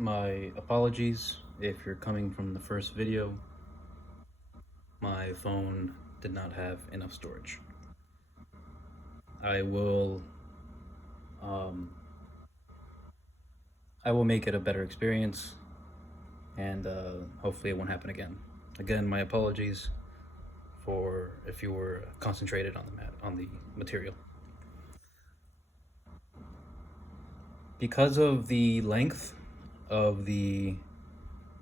My apologies if you're coming from the first video. My phone did not have enough storage. I will um, I will make it a better experience, and hopefully it won't happen again. Again, my apologies for if you were concentrated on the material. Because of the length of the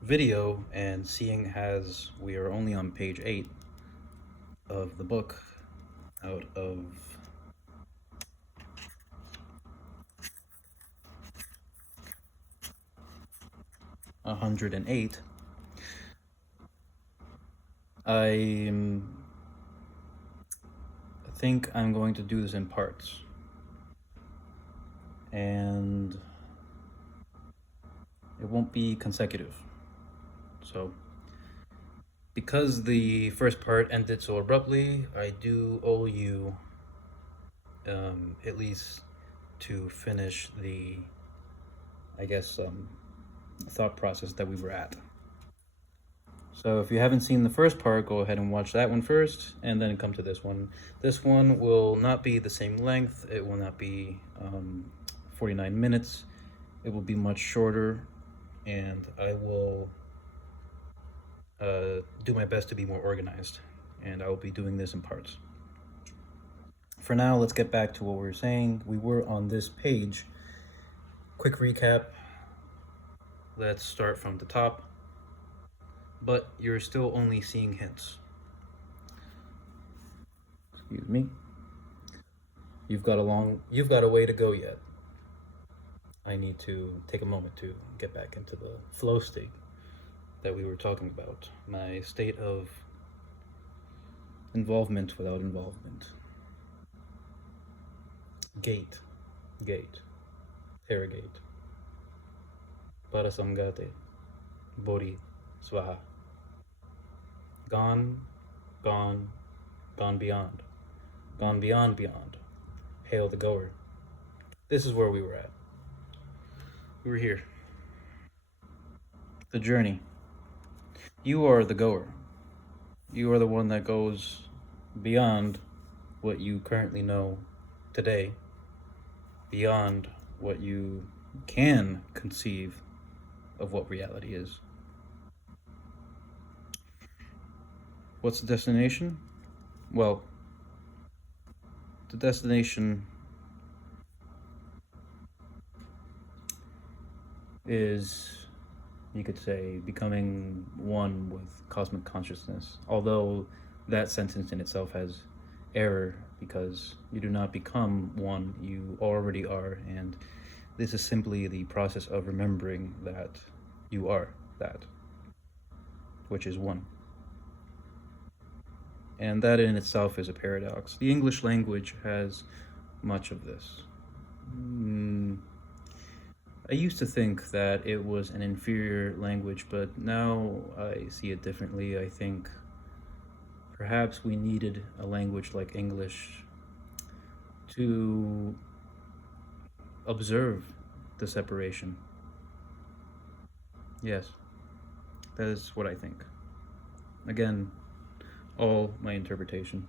video and seeing as we are only on page 8 of the book out of 108, I think I'm going to do this in parts, and it won't be consecutive. So because the first part ended so abruptly, I do owe you at least to finish the, I guess, thought process that we were at. So if you haven't seen the first part, go ahead and watch that one first, and then come to this one. This one will not be the same length. It will not be 49 minutes. It will be much shorter, and I will do my best to be more organized, and I will be doing this in parts. For now, let's get back to what we were saying. We were on this page. Quick recap. Let's start from the top. But you're still only seeing hints. Excuse me. You've got a way to go yet. I need to take a moment to get back into the flow state that we were talking about. My state of involvement without involvement. Gate. Terragate. Parasamgate. Bodhi. Swaha. Gone beyond. Gone beyond. Hail the goer. This is where we were at. We were here. The journey. You are the goer. You are the one that goes beyond what you currently know today, beyond what you can conceive of what reality is. What's the destination? Well, the destination is, you could say, becoming one with cosmic consciousness. Although that sentence in itself has error, because you do not become one, you already are, and this is simply the process of remembering that you are that, which is one. And that in itself is a paradox. The English language has much of this. I used to think that it was an inferior language, but now I see it differently. I think perhaps we needed a language like English to observe the separation. Yes, that is what I think. Again, all my interpretation.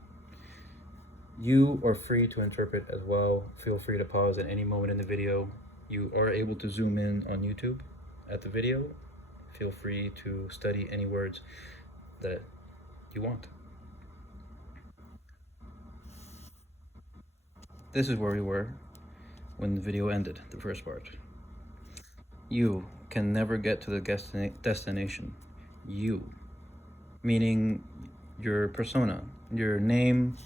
You are free to interpret as well. Feel free to pause at any moment in the video. You are able to zoom in on YouTube at the video. Feel free to study any words that you want. This is where we were when the video ended, the first part. You can never get to the destination. You, meaning your persona, your name,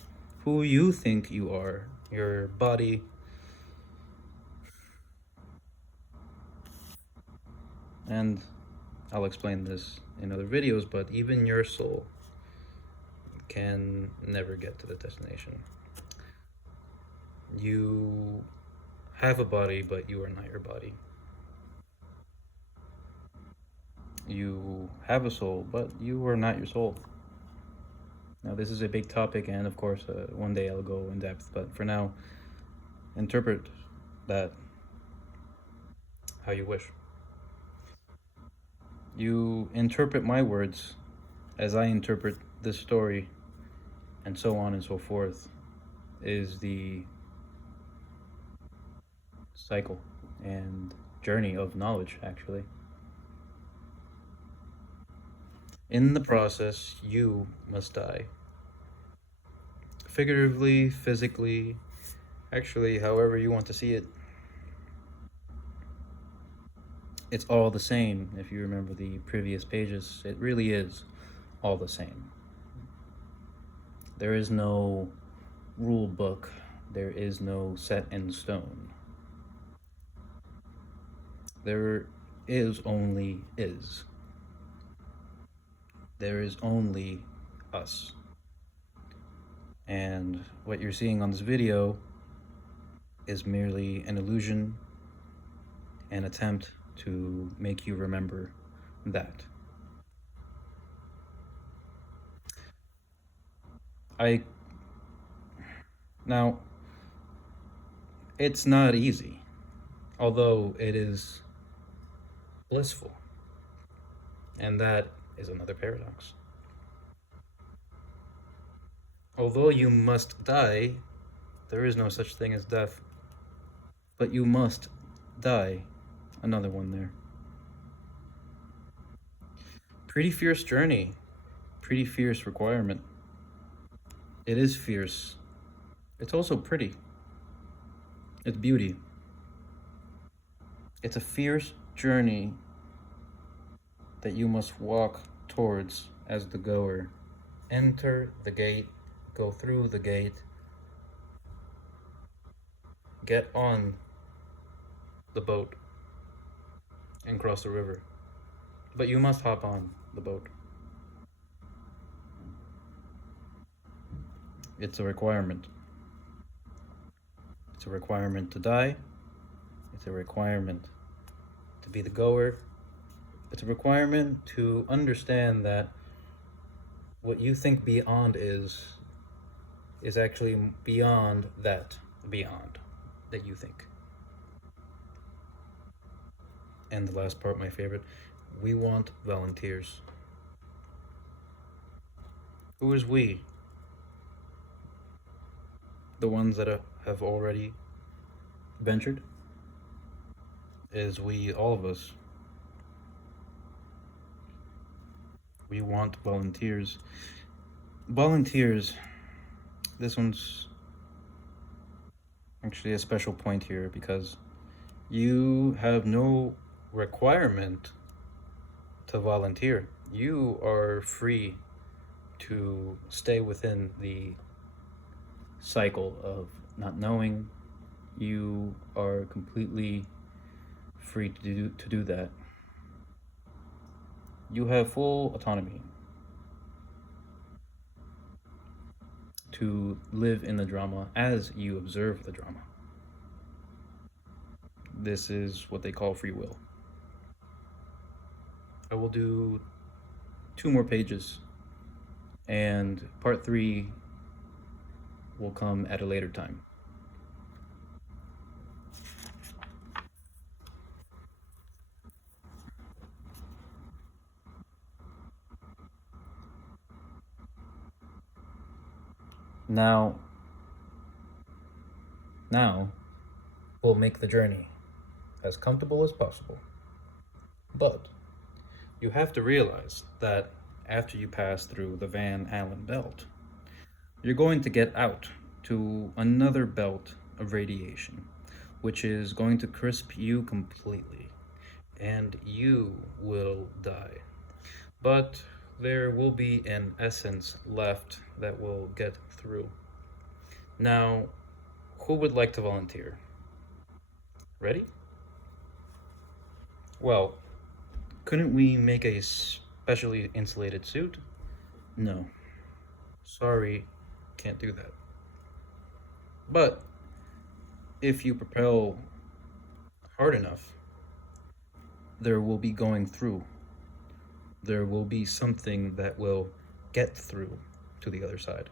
who you think you are, your body, and I'll explain this in other videos, but even your soul can never get to the destination. You have a body, but you are not your body. You have a soul, but you are not your soul. Now, this is a big topic, and of course, one day I'll go in depth, but for now, interpret that how you wish. You interpret my words as I interpret this story, and so on and so forth, is the cycle and journey of knowledge, actually. In the process, you must die. Figuratively, physically, actually, however you want to see it. It's all the same if you remember the previous pages. It really is all the same. There is no rule book, there is no set in stone. There is only is. There is only us. And what you're seeing on this video is merely an illusion, an attempt to make you remember that. Now, it's not easy, although it is blissful. And that is another paradox. Although you must die, there is no such thing as death. But you must die. Another one there. Pretty fierce journey. Pretty fierce requirement. It is fierce. It's also pretty. It's beauty. It's a fierce journey that you must walk towards as the goer. Enter the gate, go through the gate, get on the boat, and cross the river. But you must hop on the boat. It's a requirement. It's a requirement to die. It's a requirement to be the goer. It's a requirement to understand that what you think beyond is actually beyond that beyond that you think. And the last part, my favorite, we want volunteers. Who is we? The ones that have already ventured? Is we, all of us. We want volunteers. Volunteers, this one's actually a special point here because you have no requirement to volunteer. You are free to stay within the cycle of not knowing. You are completely free to do that. You have full autonomy to live in the drama as you observe the drama. This is what they call free will. I will do 2 more pages, and part 3 will come at a later time. Now we'll make the journey as comfortable as possible. But you have to realize that after you pass through the Van Allen belt, you're going to get out to another belt of radiation, which is going to crisp you completely, and you will die. But there will be an essence left that will get through. Now, who would like to volunteer? Ready? Well, couldn't we make a specially insulated suit? No. Sorry, can't do that. But if you propel hard enough, there will be going through. There will be something that will get through to the other side.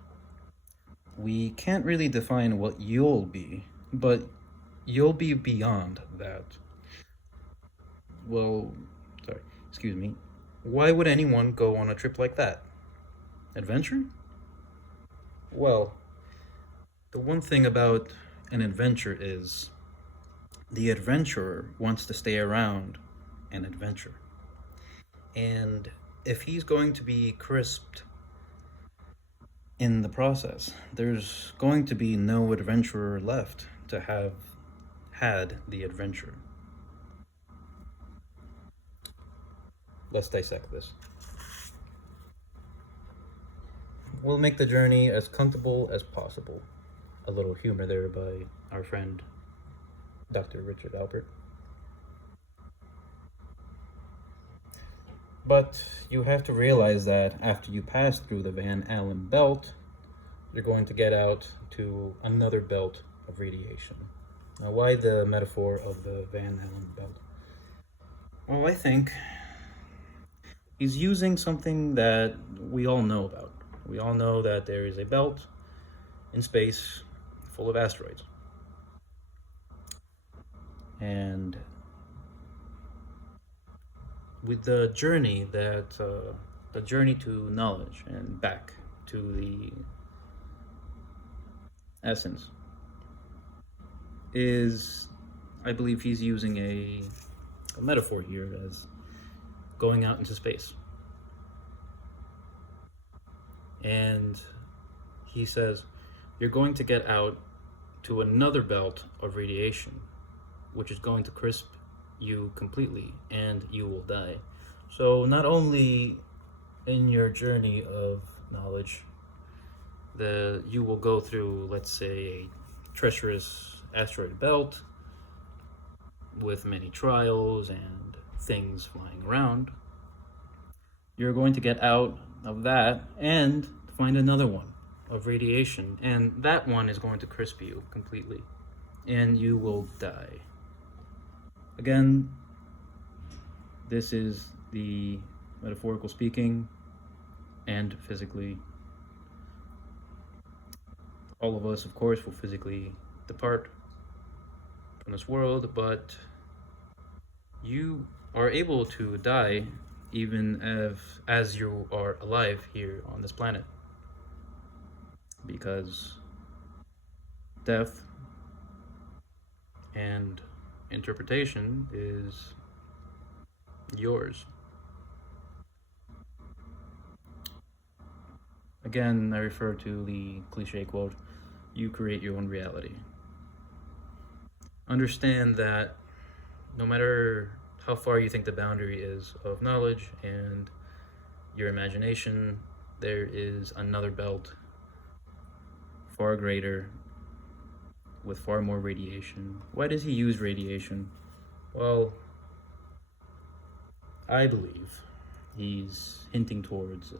We can't really define what you'll be, but you'll be beyond that. Well, sorry, excuse me. Why would anyone go on a trip like that? Adventure? Well, the one thing about an adventure is the adventurer wants to stay around an adventure. And if he's going to be crisped in the process, there's going to be no adventurer left to have had the adventure. Let's dissect this. We'll make the journey as comfortable as possible. A little humor there by our friend Dr. Richard Alpert. But you have to realize that after you pass through the Van Allen belt, you're going to get out to another belt of radiation. Now, why the metaphor of the Van Allen belt? Well, I think he's using something that we all know about. We all know that there is a belt in space full of asteroids. And with the journey the journey to knowledge and back to the essence is, I believe he's using a metaphor here as going out into space. And he says, you're going to get out to another belt of radiation, which is going to crisp you completely and you will die. So not only in your journey of knowledge, you will go through, let's say, a treacherous asteroid belt with many trials and things flying around. You're going to get out of that and find another one of radiation, and that one is going to crisp you completely, and you will die. Again, this is the metaphorical speaking and physically. All of us, of course, will physically depart from this world, but you are able to die even as you are alive here on this planet, because death and interpretation is yours. Again, I refer to the cliche quote, you create your own reality. Understand that no matter how far you think the boundary is of knowledge and your imagination, there is another belt far greater with far more radiation. Why does he use radiation? Well, I believe he's hinting towards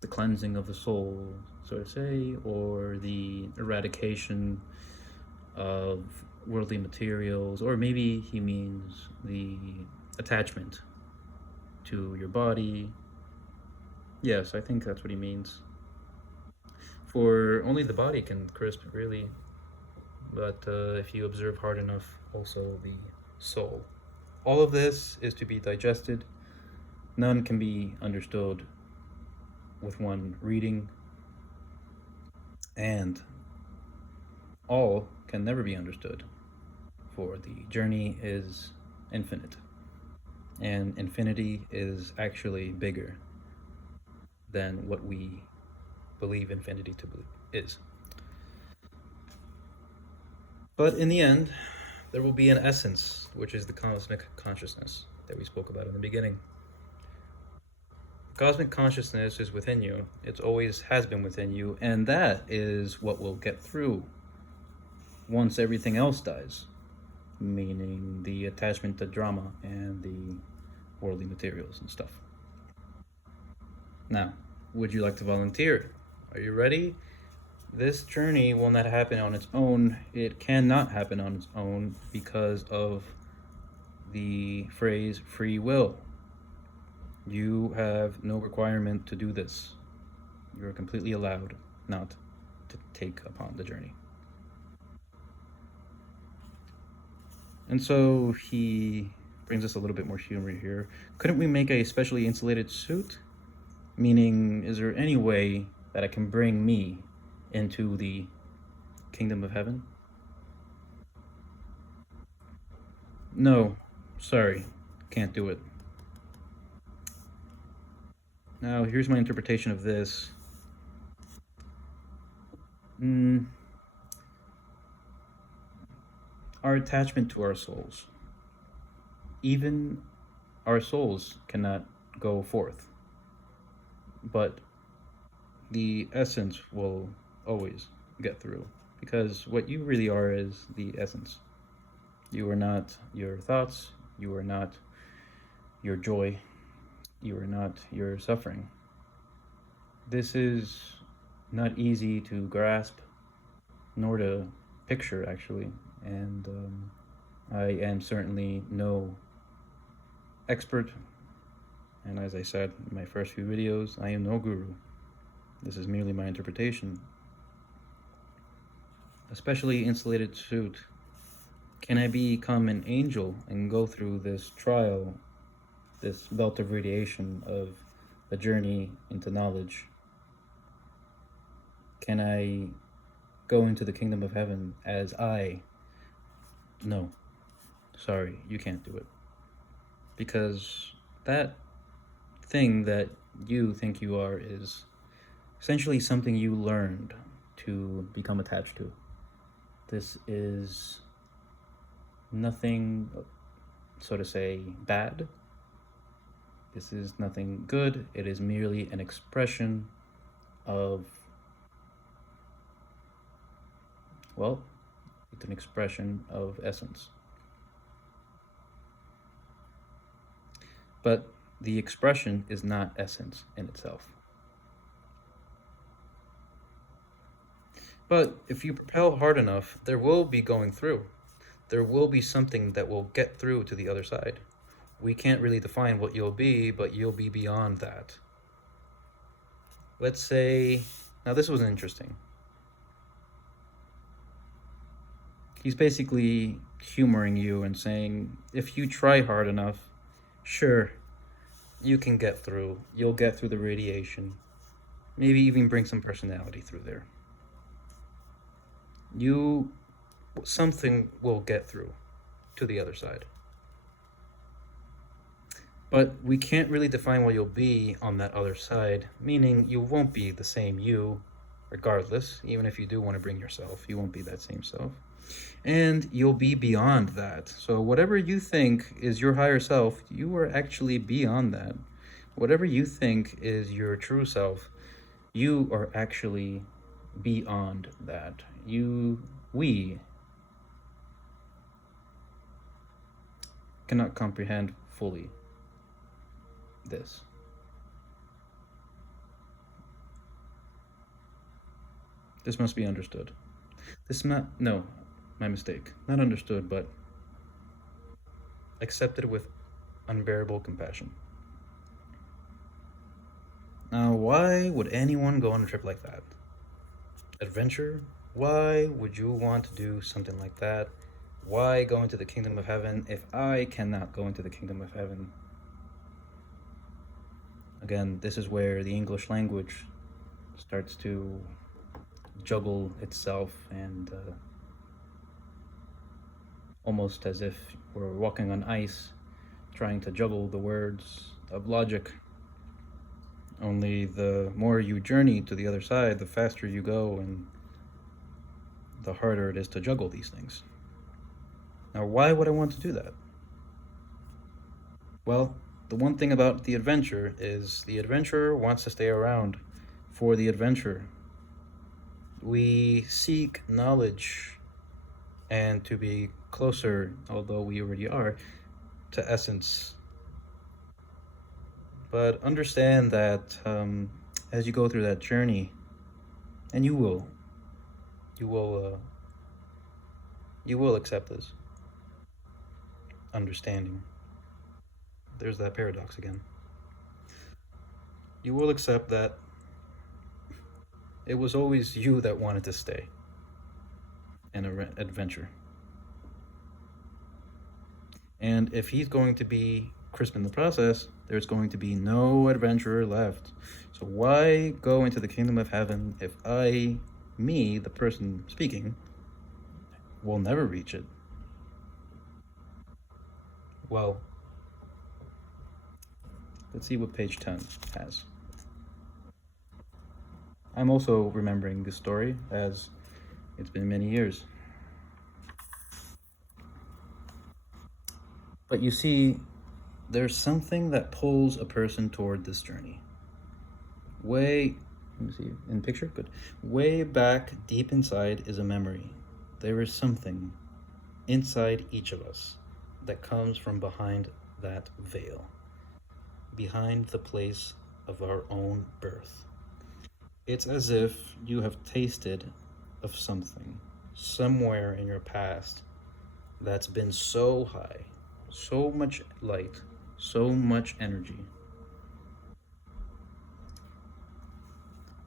the cleansing of the soul, so to say, or the eradication of worldly materials, or maybe he means the attachment to your body. Yes, I think that's what he means. For only the body can crisp, really, but if you observe hard enough, also the soul. All of this is to be digested. None can be understood with one reading, and all can never be understood, for the journey is infinite, and infinity is actually bigger than what we believe infinity to be is. But in the end, there will be an essence, which is the cosmic consciousness that we spoke about in the beginning. Cosmic consciousness is within you. It always has been within you, and that is what will get through once everything else dies, meaning the attachment to drama and the worldly materials and stuff. Now, would you like to volunteer? Are you ready? This journey will not happen on its own. It cannot happen on its own because of the phrase free will. You have no requirement to do this. You're completely allowed not to take upon the journey. And so he brings us a little bit more humor here. Couldn't we make a specially insulated suit? Meaning, is there any way that I can bring me into the kingdom of heaven? No, sorry, can't do it. Now, here's my interpretation of this. Mm, our attachment to our souls. Even our souls cannot go forth, but the essence will always get through, because what you really are is the essence. You are not your thoughts, you are not your joy, you are not your suffering. This is not easy to grasp nor to picture, actually, and I am certainly no expert, and as I said in my first few videos, I am no guru. This is merely my interpretation. Especially insulated suit. Can I become an angel and go through this trial, this belt of radiation of the journey into knowledge? Can I go into the kingdom of heaven as I? No. Sorry, you can't do it. Because that thing that you think you are is essentially something you learned to become attached to. This is nothing, so to say, bad. This is nothing good. It is merely an expression of, well, it's an expression of essence. But the expression is not essence in itself. But if you propel hard enough, there will be going through. There will be something that will get through to the other side. We can't really define what you'll be, but you'll be beyond that. Let's say, now this was interesting. He's basically humoring you and saying, if you try hard enough, sure, you can get through. You'll get through the radiation. Maybe even bring some personality through there. Something will get through to the other side. But we can't really define what you'll be on that other side, meaning you won't be the same you, regardless. Even if you do want to bring yourself, you won't be that same self. And you'll be beyond that. So whatever you think is your higher self, you are actually beyond that. Whatever you think is your true self, you are actually beyond that. We cannot comprehend fully this. This must be understood. No, my mistake. Not understood, but accepted with unbearable compassion. Now, why would anyone go on a trip like that? Adventure? Why would you want to do something like that? Why go into the kingdom of heaven if I cannot go into the kingdom of heaven? Again, this is where the English language starts to juggle itself, and almost as if we're walking on ice, trying to juggle the words of logic. Only the more you journey to the other side, the faster you go, and the harder it is to juggle these things. Now, why would I want to do that? Well, the one thing about the adventure is the adventurer wants to stay around for the adventure. We seek knowledge and to be closer, although we already are, to essence. But understand that as you go through that journey, and you will accept this understanding. There's that paradox again. You will accept that it was always you that wanted to stay in an adventure. And if he's going to be crisp in the process, there's going to be no adventurer left. So why go into the kingdom of heaven if me, the person speaking, will never reach it? Well, let's see what page 10 has. I'm also remembering this story as it's been many years. But you see, there's something that pulls a person toward this journey. Let me see, in the picture? Good. Way back deep inside is a memory. There is something inside each of us that comes from behind that veil, behind the place of our own birth. It's as if you have tasted of something somewhere in your past that's been so high, so much light, so much energy,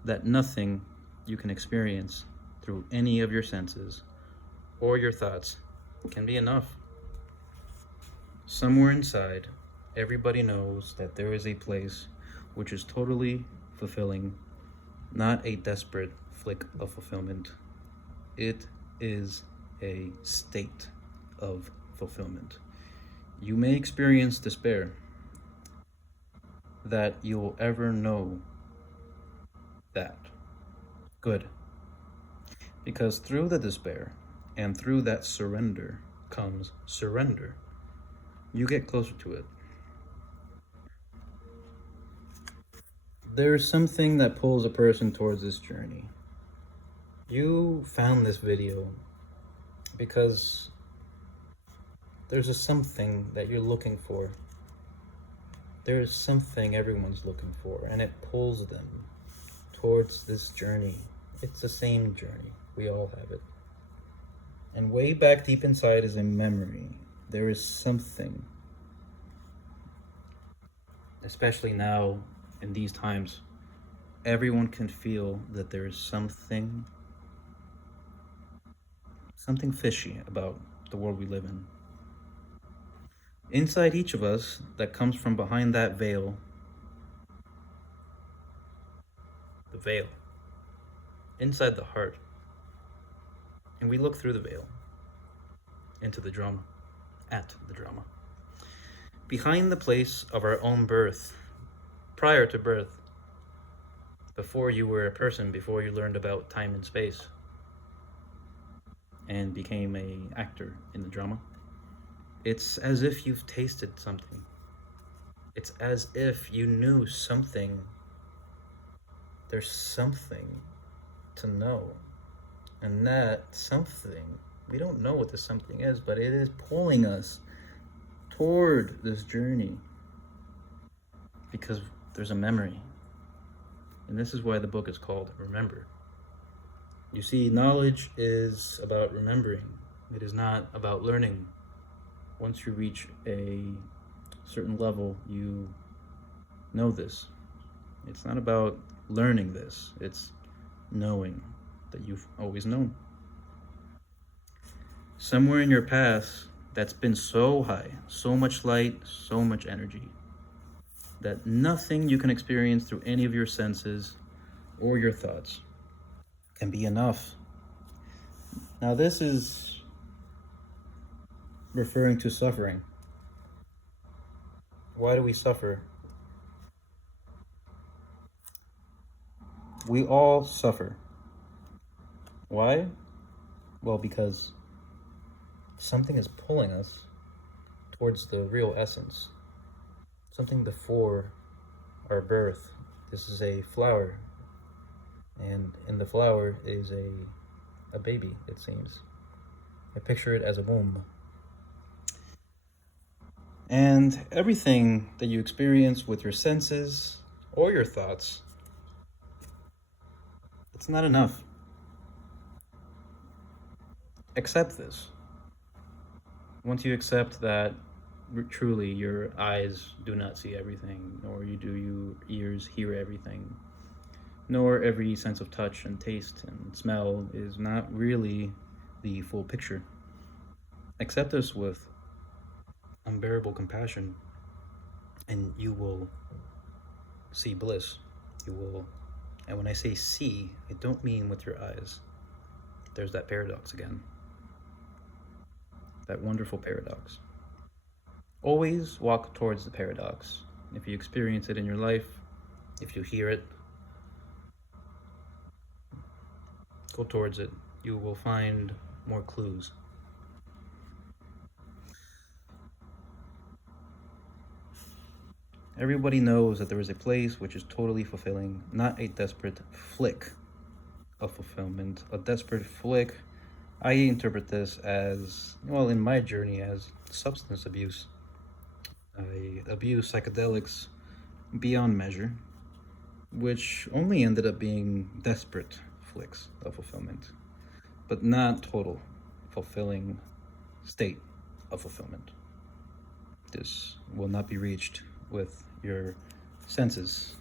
that nothing you can experience through any of your senses or your thoughts can be enough. Somewhere inside, everybody knows that there is a place which is totally fulfilling, not a desperate flick of fulfillment. It is a state of fulfillment. You may experience despair that you will ever know that. Good. Because through the despair and through that surrender comes surrender. You get closer to it. There's something that pulls a person towards this journey. You found this video because there's a something that you're looking for. There's something everyone's looking for, and it pulls them towards this journey. It's the same journey. We all have it. And way back deep inside is a memory. There is something, especially now in these times, everyone can feel that there is something fishy about the world we live in. Inside each of us, that comes from behind that veil, the veil, inside the heart. And we look through the veil into the drama, at the drama. Behind the place of our own birth, prior to birth, before you were a person, before you learned about time and space and became an actor in the drama, it's as if you've tasted something. It's as if you knew something. There's something to know. And that something, we don't know what the something is, but it is pulling us toward this journey because there's a memory. And this is why the book is called Remember. You see, knowledge is about remembering. It is not about learning. Once you reach a certain level, you know this. It's not about learning this. It's knowing that you've always known. Somewhere in your past that's been so high, so much light, so much energy, that nothing you can experience through any of your senses or your thoughts can be enough. Now, this is referring to suffering. Why do we suffer? We all suffer. Why? Well, because something is pulling us towards the real essence. Something before our birth. This is a flower. And in the flower is a baby, it seems. I picture it as a womb. And everything that you experience with your senses or your thoughts, it's not enough. Accept this. Once you accept that truly your eyes do not see everything, nor your ears hear everything, nor every sense of touch and taste and smell is not really the full picture. Accept this with a unbearable compassion, and you will see bliss. You will, and when I say see, I don't mean with your eyes. There's that paradox again. That wonderful paradox. Always walk towards the paradox. If you experience it in your life, if you hear it, go towards it. You will find more clues. Everybody knows that there is a place which is totally fulfilling, not a desperate flick of fulfillment. A desperate flick, I interpret this as, well, in my journey, as substance abuse. I abused psychedelics beyond measure, which only ended up being desperate flicks of fulfillment, but not total fulfilling state of fulfillment. This will not be reached with your senses,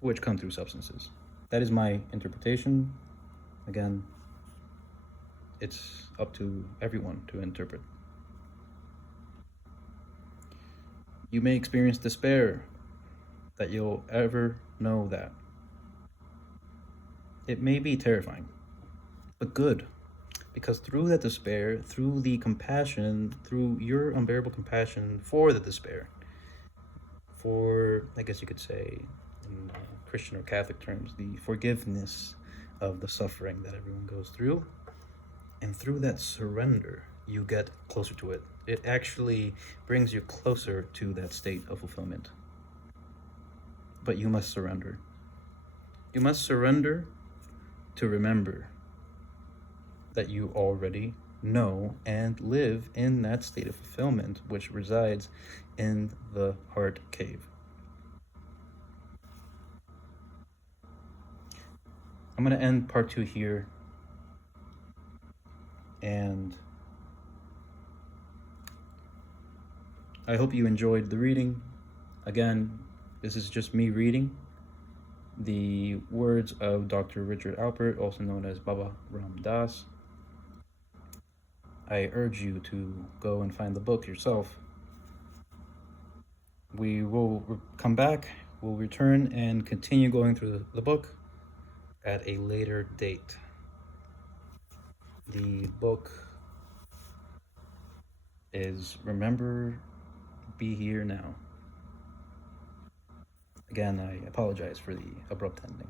which come through substances. That is my interpretation. Again, it's up to everyone to interpret. You may experience despair that you'll ever know that. It may be terrifying, but good. Because through that despair, through the compassion, through your unbearable compassion for the despair, for, I guess you could say, in Christian or Catholic terms, the forgiveness of the suffering that everyone goes through, and through that surrender, you get closer to it. It actually brings you closer to that state of fulfillment. But you must surrender. You must surrender to remember that you already know and live in that state of fulfillment, which resides in the heart cave. I'm going to end part 2 here, and I hope you enjoyed the reading. Again, this is just me reading the words of Dr. Richard Alpert, also known as Baba Ram Das. I urge you to go and find the book yourself. We will come back, we'll return and continue going through the book at a later date. The book is Remember, Be Here Now. Again, I apologize for the abrupt ending.